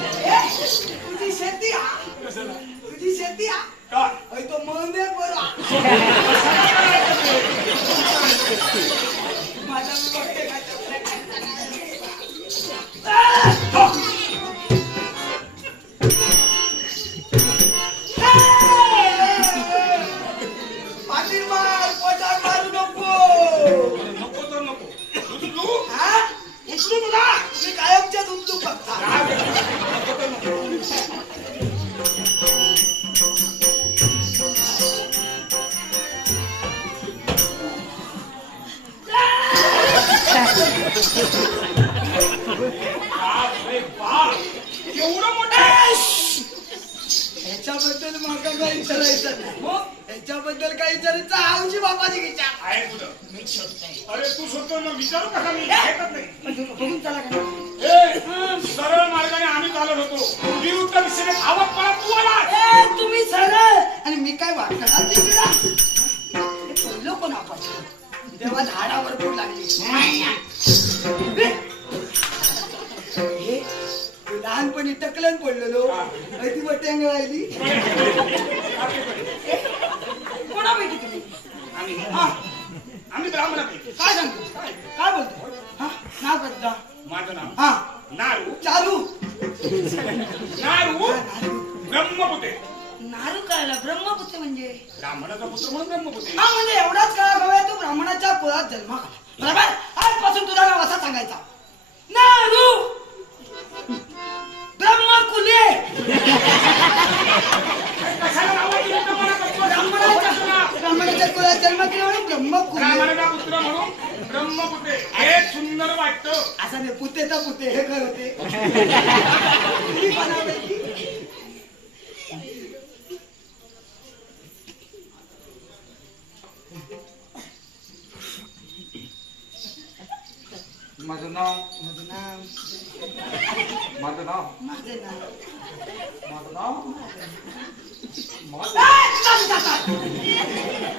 तुझी शेती हा कशाला? तुझी शेती हा काय? अय, तो मंदे बरा उचलू तुला मी रे बाप एवढं मोठं ह्याच्याबद्दल मला काही विचारायचं नाही हो ह्याच्याबद्दल काही विचारायचं आमची बापाची विचार. आहे कुठं? अरे तू शोधतो मग विचारू कसा मी. ऐकत नाही. बघून चला का? ए, सरळ मार्गाने आम्ही चालत होतो. मी उत्तर दिशेने धावत पळत तू आला ए तुम्ही सरळ! आणि मी काय वाटणार? तिकडा हे पहिलं कोण आपण तेव्हा झाडावर बोट लागली. लहानपणी टकलन पडलेलो. ती वटेंग राहिली. कोणा तुम्ही? आम्ही. हा. काय सांगतो? काय बोलतो? हा? नाव माझं नाव? हा. नारू. चालू नारू? ब्रह्मपुते. नारू कळला. ब्रह्मपुत्र म्हणजे? ब्राह्मणाचा पुत्र म्हणून ब्रह्मपुते. हा म्हणजे एवढाच कळा हवाय तू ब्राह्मणाच्या कुळात जन्म. बरोबर? आजपासून तुझा नाव असा सांगायचा. ब्राह्मणाच्या कुळात जन्म केला म्हणून ब्रह्मकुले पुत्र म्हणून हे सुंदर वाटतं. असं नाही पुते तर पुते हे काय होते. माझं नाव? माझं नाव? माझं नाव? माझं नाव. माझं नाव? माझं ए.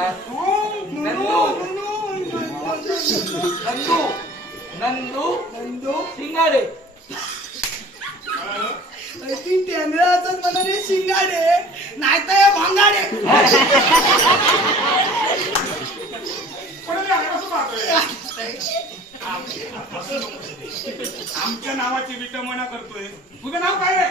नंदू. नंदू. नंदू. शिंगाडे. मला रे शिंगाडे. नाही तर भांगाडे. आमच्या नावाची विटंबना करतोय. तुझं नाव काय आहे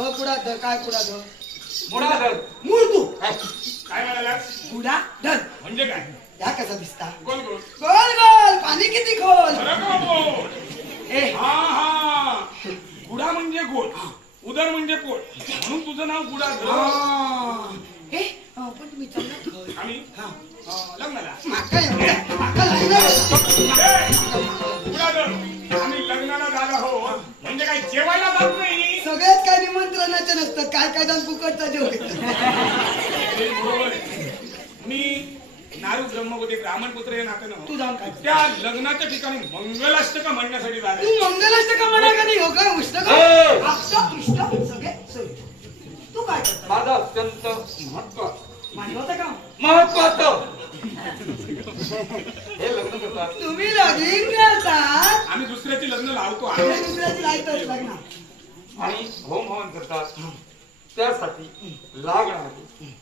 अ कुडा धर काय कुडा धर? मुडाधर मूळ तू. काय म्हणाला? कुडा धर. म्हणजे काय? या कसा दिसता? गोल गोल. गोल गोल. पाणी किती खोल. ए. हा हा. गुडा म्हणजे गोड उदर म्हणजे पोट. म्हणून तुझं नाव गुडा हा. ए अ, पण खय? आम्ही हा. अं, लग्नाला. माका एवढं माका लागणार गुडाधर आम्ही लग्नाला झालो हो. म्हणजे काय जेवायला जात नाही? सगळ्यात काय निमंत्रणाचे नसतं. काय काय जण फुकटचा जेव घेतात हे बरोबर आहे. मी नारू ब्रह्मवती ब्राह्मण पुत्र हे नात्यानं तू जाऊन काय? त्या लग्नाच्या ठिकाणी मंगलाष्टक म्हणण्यासाठी झाले तू मंगलाष्टक म्हणा का नाही? हो काय उष्टक? इष्टक सगळे. तू काय करता माझं अत्यंत मानवतं का? महत्वाचं हे लग्न करतात. तुम्ही लगीन करतात. आम्ही दुसऱ्याची लग्न लावतो. आणि दुसऱ्याची लाईतच लग्न आणि होम हवन करतात. त्यासाठी लागणारी